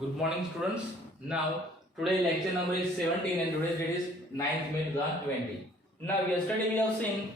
Good morning, students. Now, today lecture number is 17 and today's date is 9th May 2020. Now, yesterday we have seen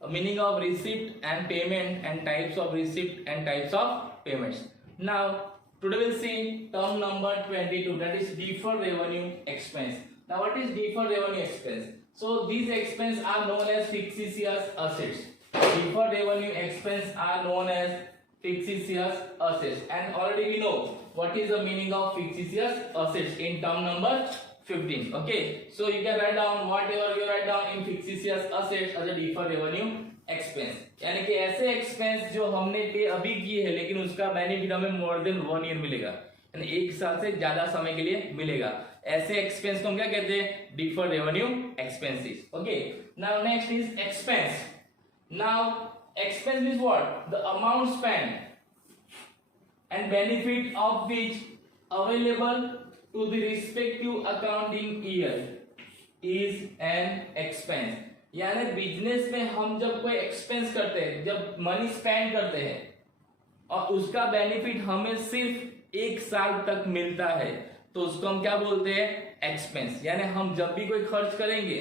meaning of receipt and payment and types of receipt and types of payments. Now, today we'll see term number 22, that is deferred revenue expense. Now, what is deferred revenue expense? So, these expenses are known as fictitious assets. Deferred revenue expense are known as fictitious assets, and already we know what is the meaning of fictitious assets in term number 15. Okay, so you can write down whatever you write down in fictitious assets as a deferred revenue expense. यानी कि ऐसे एक्सपेंस जो हमने पे अभी किए हैं लेकिन उसका बेनिफिट हमें मोर देन 1 ईयर मिलेगा, यानी 1 साल से ज्यादा समय के लिए मिलेगा। ऐसे एक्सपेंस को हम क्या कहते हैं? Deferred revenue expenses. Okay, now next is expense. Now expense is what? The amount spent and benefit of which available to the respective accounting year is an expense. यानी बिजनेस में हम जब कोई एक्सपेंस करते हैं, जब मनी स्पेंड करते हैं और उसका बेनिफिट हमें सिर्फ 1 साल तक मिलता है तो उसको हम क्या बोलते हैं? एक्सपेंस। यानी हम जब भी कोई खर्च करेंगे,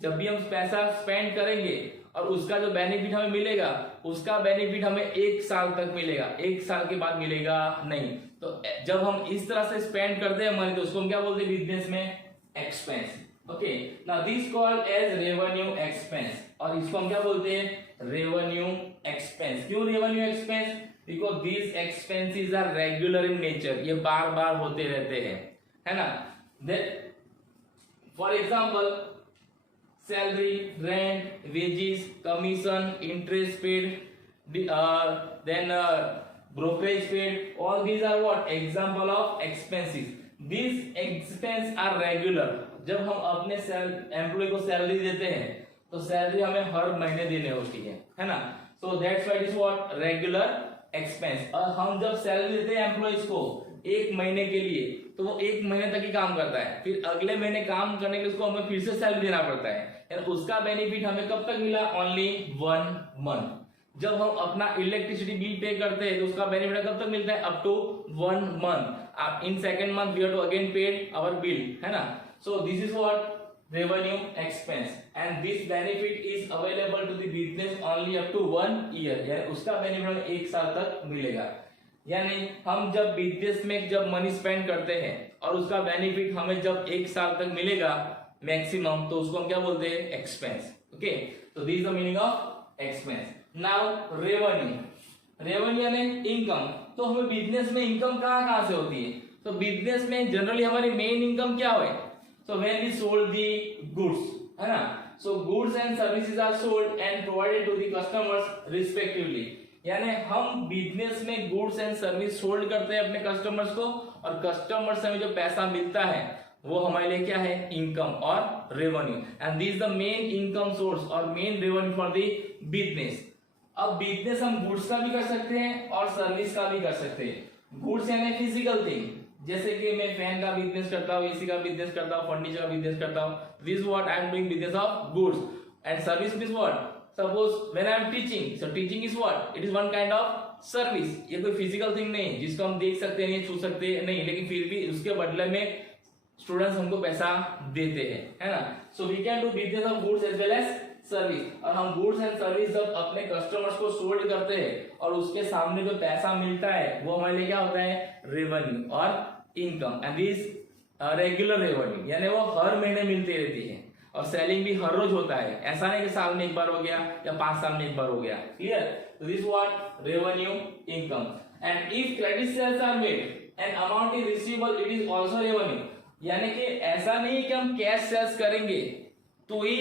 जब भी हम पैसा स्पेंड करेंगे और उसका जो बेनिफिट हमें मिलेगा, उसका बेनिफिट हमें 1 साल तक मिलेगा, 1 साल के बाद मिलेगा नहीं। तो जब हम इस तरह से स्पेंड करते हैं मनी तो उसको हम क्या बोलते हैं बिजनेस में? Expense. Okay, now this called as revenue expense, और इसको हम क्या बोलते हैं? Revenue expense. क्यों revenue expense? Because these expenses are regular in nature, ये बार बार होते रहते हैं, है ना। For example salary, rent, wages, commission, interest paid, then brokerage paid. All these are what? Example of expenses. These expenses are regular. जब हम अपने एम्प्लॉय को सैलरी देते हैं तो सैलरी हमें हर महीने देने होती है ना। So that's why it is what? Regular expense. और हम जब सैलरी देते हैं एम्प्लॉयज को 1 महीने के लिए तो वो 1 महीने तक ही काम करता है, फिर अगले महीने काम करने के लिए उसको हमें फिर से सैलरी देना पड़ता है। उसका बेनिफिट हमें कब तक मिला? ओनली 1 मंथ। जब हम अपना इलेक्ट्रिसिटी बिल पे करते हैं तो उसका बेनिफिट कब तक मिलता है? Up to 1 month. In second month we have to again paid our bill, है ना। So this is what? Revenue expense, and this benefit is available to the business only up to 1 year, यानी उसका बेनिफिट हमें 1 साल तक मिलेगा। यानी हम जब बिजनेस में जब मनी स्पेंड करते हैं और उसका बेनिफिट हमें जब 1 साल तक मिलेगा मैक्सिमम, तो उसको हम क्या बोलते हैं? एक्सपेंस। ओके, तो this is the meaning of expense. Now revenue. Revenue यानी इनकम। तो हमें बिजनेस में इनकम कहां से होती है? तो बिजनेस में जनरली हमारी मेन इनकम क्या है? So when we sold the goods, है ना। So goods and services are sold and provided to the customers respectively. यानी हम बिजनेस में गुड्स एंड सर्विस सोल्ड करते हैं अपने कस्टमर्स को, और कस्टमर से हमें जो पैसा मिलता है वो हमारे लिए क्या है? इनकम और revenue. And this the main income source और main revenue for the business. अब बिजनेस हम गुड्स का भी कर सकते हैं और सर्विस का भी कर सकते हैं। गुड्स यानी फिजिकल थिंग, जैसे कि मैं फैन का बिजनेस करता हूँ, एसी का बिजनेस करता हूँ, फर्नीचर का बिजनेस करता हूँ। This what I am doing business of goods. And service is what? Suppose when I am teaching, so teaching is what? It is one kind of service. ये कोई फिजिकल थिंग नहीं जिसको हम देख सकते नहीं, छू सकते नहीं, लेकिन फिर भी उसके बदले में स्टूडेंट्स हमको पैसा देते हैं, है ना। So we can do business of goods as well as service. और हम गुड्स एंड सर्विस जब अपने कस्टमर्स को सोल्ड करते हैं और उसके सामने जो पैसा मिलता है वो हमारे लिए क्या होता है? रेवेन्यू और income. And this regular revenue, यानी वो हर महीने मिलती रहती है और सेलिंग भी हर रोज होता है। ऐसा नहीं कि साल में 1 बार हो गया या 5 साल में 1 बार हो गया। Clear? This what? Revenue income. And if credit sales are made and amount is receivable, it is also revenue. यानी कि ऐसा नहीं कि हम कैश सेल्स करेंगे तो ही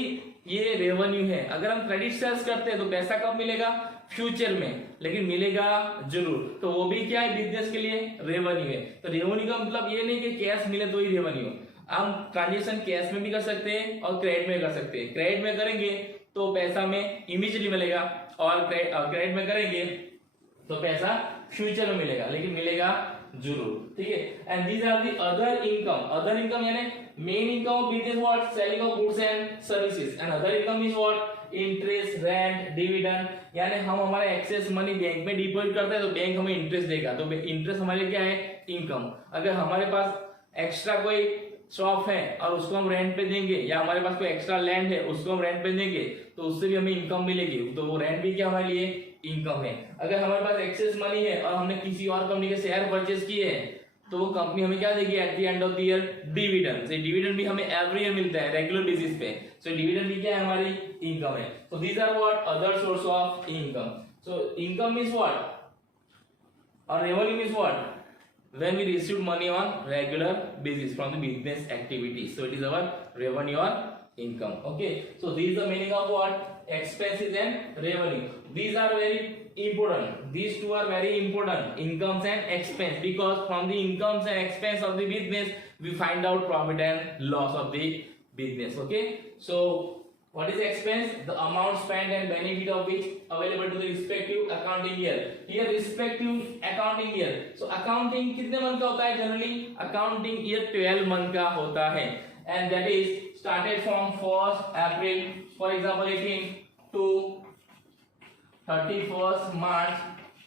ये रेवेन्यू है। अगर हम क्रेडिट सेल्स करते हैं तो पैसा कब मिलेगा? फ्यूचर में, लेकिन मिलेगा जरूर। तो वो भी क्या है? बिजनेस के लिए रेवेन्यू है। तो रेवेन्यू का मतलब ये नहीं कि कैश मिले तो ही रेवेन्यू। हम ट्रांजेक्शन कैश में भी कर सकते हैं और क्रेडिट में कर सकते हैं। क्रेडिट में करेंगे तो पैसा हमें इमीडिएटली मिलेगा, और क्रेडिट में करेंगे तो पैसा फ्यूचर में मिलेगा, लेकिन मिलेगा जरूर। ठीक है। And these are the other income. Other income यानी main income of business what? Selling of goods and services. And other income is what? Interest, rent, dividend, यानी हम हमारा एक्सेस मनी बैंक में डिपॉजिट करते हैं तो बैंक हमें इंटरेस्ट देगा, तो इंटरेस्ट हमारे लिए क्या है, इनकम। अगर हमारे पास एक्स्ट्रा कोई शॉप है और उसको हम रेंट पे देंगे, या हमारे पास कोई एक्स्ट्रा लैंड है उसको हम रेंट पे देंगे, तो उससे भी हमें इनकम मिलेगी, तो वो रेंट भी क्या हमारे लिए इनकम है। अगर हमारे पास एक्सेस मनी है और हमने किसी और कंपनी के शेयर परचेज किए हैं, तो वो कंपनी हमें क्या देगी at the end of the year, dividend. से डिविडेंड भी हमें एवरी ईयर मिलता है रेगुलर बेसिस पे, सो डिविडेंड भी क्या है, हमारी इनकम है। So these are what other source of income. So income means what, और revenue means what, when we receive money on regular basis from the business activity, so it is our revenue or income. Okay, so this is the meaning of what, expenses and revenue. These are very important, these two are very important, incomes and expense, because from the incomes and expense of the business we find out profit and loss of the business. Okay, so what is expense? The amount spent and benefit of which available to the respective accounting year. Here respective accounting year. So accounting कितने मंथ का होता है generally? Accounting year 12 मंथ का होता है, and that is started from 1st April, for example 18 to 31st March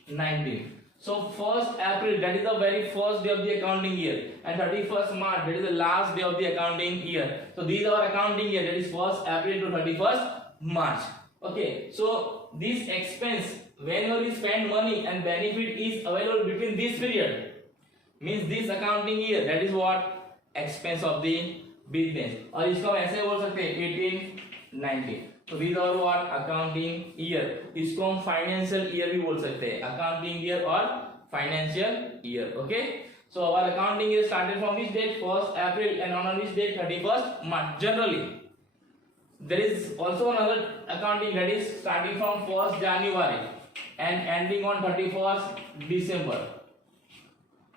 19. So 1st April, that is the very first day of the accounting year, and 31st March, that is the last day of the accounting year. So these are accounting year, that is 1st April to 31st March. Okay, so this expense, whenever we spend money and benefit is available between this period, means this accounting year, that is what, expense of the business. और इसको हम ऐसे बोल सकते हैं 18, 19. तो these are what, accounting year. इसको हम financial year भी बोल सकते हैं, accounting year और financial year. Okay, so our accounting year started from which date, 1st April, and on which date, 31st March. Generally there is also another accounting that is starting from 1st January and ending on 31st December.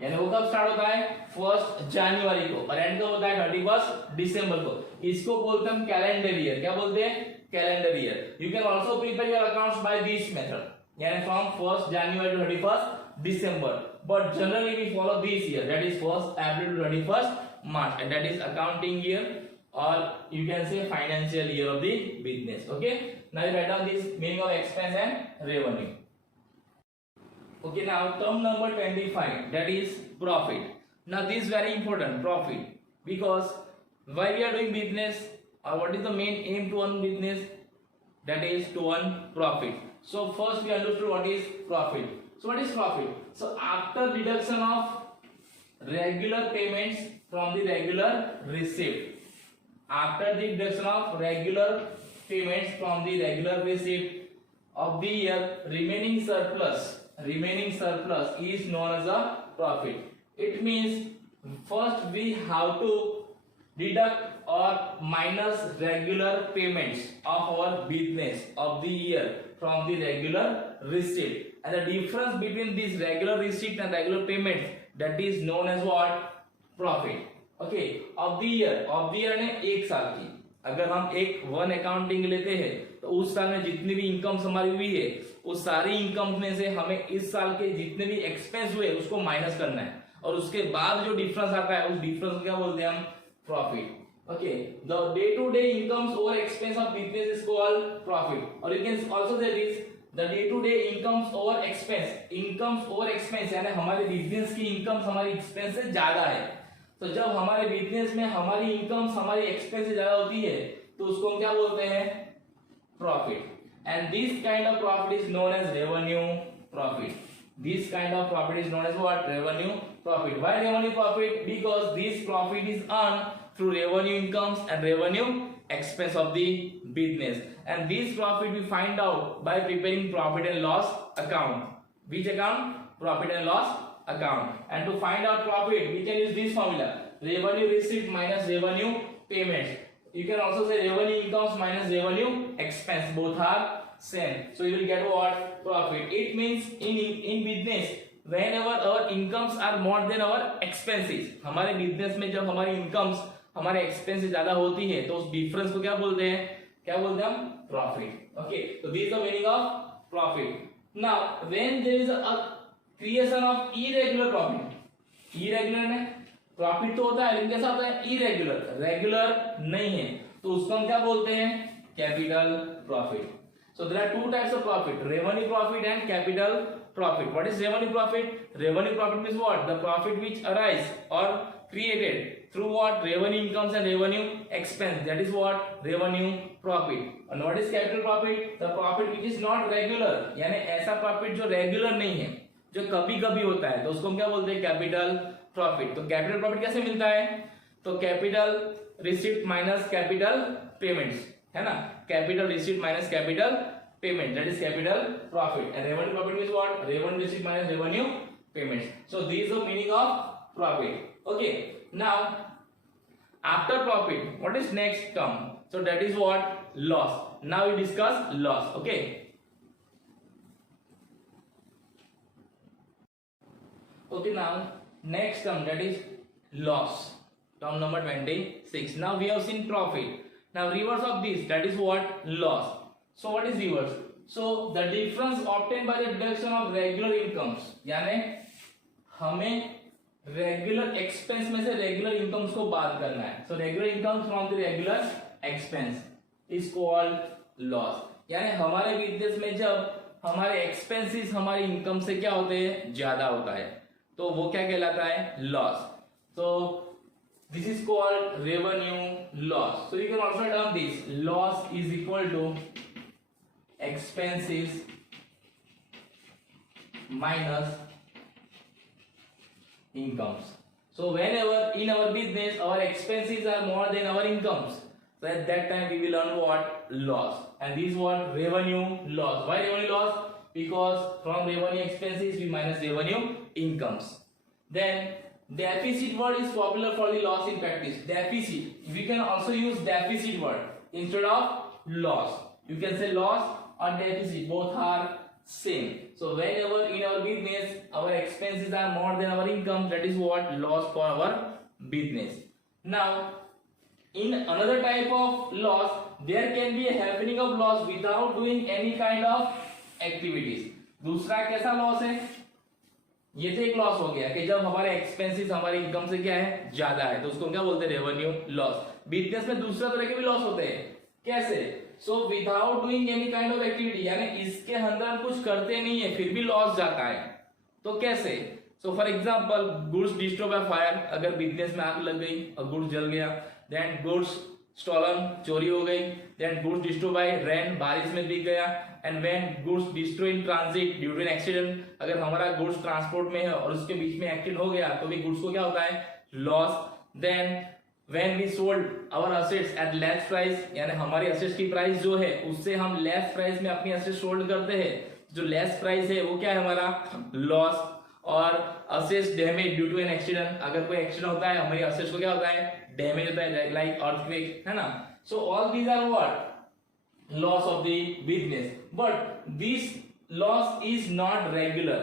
यानी वो कब स्टार्ट होता है, 1st जनवरी को, और एंड कब होता है, 31st दिसंबर को। इसको बोलते हैं कैलेंडर ईयर। क्या बोलते हैं, calendar year. You can also prepare your accounts by this method, यानी from 1st January to 31st December, but generally we follow this year, that is 1st April to 31st March, and that is accounting year, or you can say financial year of the business. Okay, now you write down this meaning of expense and revenue. Okay, now term number 25, that is profit. Now this is very important, profit, because why we are doing business, or what is the main aim to earn business, that is to earn profit. So first we understood what is profit. So what is profit? So after deduction of regular payments from the regular receipt, after the deduction of regular payments from the regular receipt of the year, remaining surplus is known as a profit. It means first we have to deduct or minus regular payments of our business of the year from the regular receipt, and the difference between these regular receipt and regular payments, that is known as what, profit. Okay, of the year ने एक साल की, अगर हम एक one accounting लेते हैं तो उस साल में जितनी भी इनकम्स हमारी हुई है, उस सारी इनकम में से हमें इस साल के जितने भी एक्सपेंस हुए उसको माइनस करना है, और उसके बाद जो डिफरेंस आता है उस डिफरेंस को क्या बोलते हैं हम, profit. Okay, the day to day incomes over expense of business is called profit, और you can also say this the day to day incomes over expense, यानी हमारे बिजनेस की इनकम्स हमारी एक्सपेंस से ज्यादा है। तो जब हमारे बिजनेस में हमारी इनकम्स हमारी एक्सपेंस से ज्यादा होती है तो उसको हम क्या बोलते हैं, profit, and this kind of profit is known as revenue profit. This kind of profit is known as what, revenue profit. Why revenue profit? Because this profit is earn through revenue incomes and revenue expense of the business, and this profit we find out by preparing profit and loss account. Which account? Profit and loss account. And to find out profit we can use this formula, revenue receipt minus revenue payments. You can also say revenue incomes minus revenue expense, both are same, so you will get what, profit. It means in business whenever our incomes are more than our expenses, हमारे business में जब हमारी incomes हमारे एक्सपेंस से ज्यादा होती है तो उस डिफरेंस को क्या बोलते हैं, हम प्रॉफिट। ओके, तो this is the meaning of profit. Now when there is a creation of irregular profit, irregular में प्रॉफिट तो होता है लेकिन कैसा होता है, इरेगुलर, रेगुलर नहीं है, तो उसको हम क्या बोलते हैं, capital profit. So there are two types of profit, revenue profit and capital profit. What is revenue profit? Revenue profit means what? The profit which arise or created through what? Revenue incomes and revenue expense. That is what? Revenue profit. And what is capital profit? The profit which is not regular, यानी ऐसा profit जो regular नहीं है, जो कभी कभी होता है, तो उसको हम क्या बोलते हैं? Capital profit. तो कैपिटल प्रॉफिट कैसे मिलता है? तो capital receipt minus capital payments, है ना? Capital receipt minus capital payment, that is capital profit. And revenue profit means what? Revenue receipt minus revenue payments. So this is the meaning of profit. Okay, now after profit what is next term? So that is what? Loss. Now we discuss loss. Okay, okay, now next term, that is loss, term number 26. Now we have seen profit. Now reverse of this, that is what? Loss. So what is reverse? So the difference obtained by the deduction of regular incomes, यानी हमें regular expense में से regular incomes को बात करना है. So regular incomes from the regular expense is called loss. यानी हमारे बिजनेस में जब हमारे एक्सपेंसेस हमारी इनकम से क्या होते हैं? ज्यादा होता है, तो वो क्या कहलाता है? लॉस. तो this is called revenue loss. So you can also term this loss is equal to expenses minus incomes. So whenever in our business our expenses are more than our incomes, so at that time we will earn what? Loss. And this is what? Revenue loss. Why revenue loss? Because from revenue expenses we minus revenue incomes. Then deficit word is popular for the loss in practice. Deficit, we can also use deficit word instead of loss. You can say loss or deficit, both are same. So whenever in our business our expenses are more than our income, that is what? Loss for our business. Now in another type of loss, there can be a happening of loss without doing any kind of activities. दूसरा कैसा लॉस है? ये तो एक लॉस हो गया कि जब हमारे एक्सपेंसेस हमारी इनकम से क्या है? ज्यादा है, तो उसको हम क्या बोलते हैं? Revenue loss. बिजनेस में दूसरा तरह के भी लॉस होते हैं. कैसे? So without doing any kind of activity, यानी इसके अंदर कुछ करते नहीं है फिर भी लॉस जाता है. तो कैसे? So for example goods destroy by fire. अगर बिजनेस में आग लग गई और गुड्स जल गया, देन गुड्स स्टॉलन, चोरी हो गई, then goods destroy by rain, बारिश में भीग गया, and when goods destroy in transit due to an accident. अगर हमारा गुड्स ट्रांसपोर्ट में है और उसके बीच में एक्सीडेंट हो गया तो भी गुड्स को क्या होता है? Loss. Then when we sold our assets at less price, यानी हमारी assets की प्राइस जो है उससे हम less प्राइस में अपनी assets सोल्ड करते हैं. जो less प्राइस है वो क्या है? हमारा लॉस. और assets damage due to an accident, अगर कोई एक्सीडेंट होता है हमारी assets को क्या होता है? डैमेज होता है, like earthquake, है ना? So all these are what? Loss of the business. But this loss is not regular.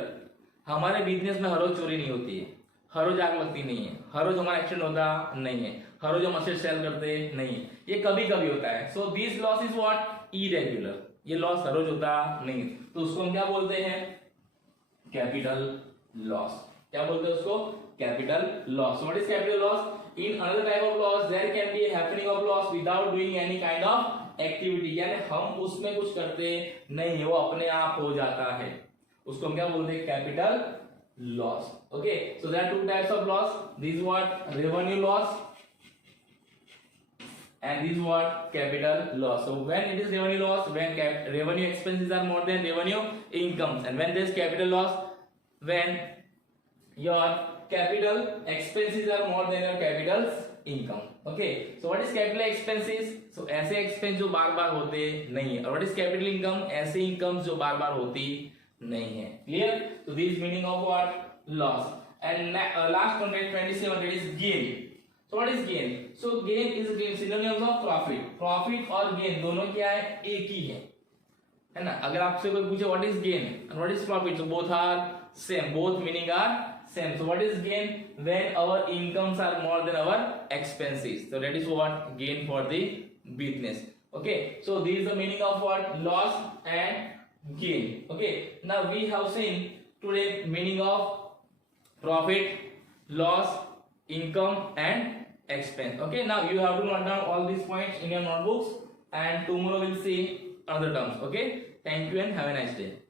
हमारे बिजनेस में हर रोज चोरी नहीं होती है, हर रोज आग लगती नहीं है, हर रोज हमारा एक्सीडेंट होता नहीं है, हर रोज हम असेट सेल करते नहीं है, ये कभी कभी होता है. So this loss is what? Irregular. ये लॉस हर रोज होता नहीं, तो उसको हम क्या बोलते हैं? Capital loss. क्या बोलते हैं उसको? Capital loss. What is capital loss? In another type of loss there can be a happening of loss without doing any kind of activity, यानी हम उसमें कुछ करते नहीं है, वो अपने आप हो जाता है, उसको हम क्या बोलते हैं? Capital loss. Okay, so there are two types of loss. This is what? Revenue loss, and this is what? Capital loss. So when it is revenue loss, when revenue expenses are more than revenue incomes, and when there is capital loss, when your capital expenses are more than your capital income. Okay, so what is capital expenses? So ऐसे expense जो बार बार होते नहीं है. और what is capital income? ऐसे incomes जो बार बार होती नहीं है. Clear? So this is meaning of what? Loss. And last one, 27, that is gain. So what is gain? So gain is synonyms of profit. Profit और gain दोनों क्या है? एक ही है ना? अगर आपसे कोई पूछे what is gain and what is profit, so both are same, both meaning are same. So what is gain? When our incomes are more than our expenses. So that is what? Gain for the business. Okay, so this is the meaning of what? Loss and gain. Okay, now we have seen today meaning of profit, loss, income and expense. Okay, now you have to note down all these points in your notebooks, and tomorrow we'll see other terms. Okay, thank you and have a nice day.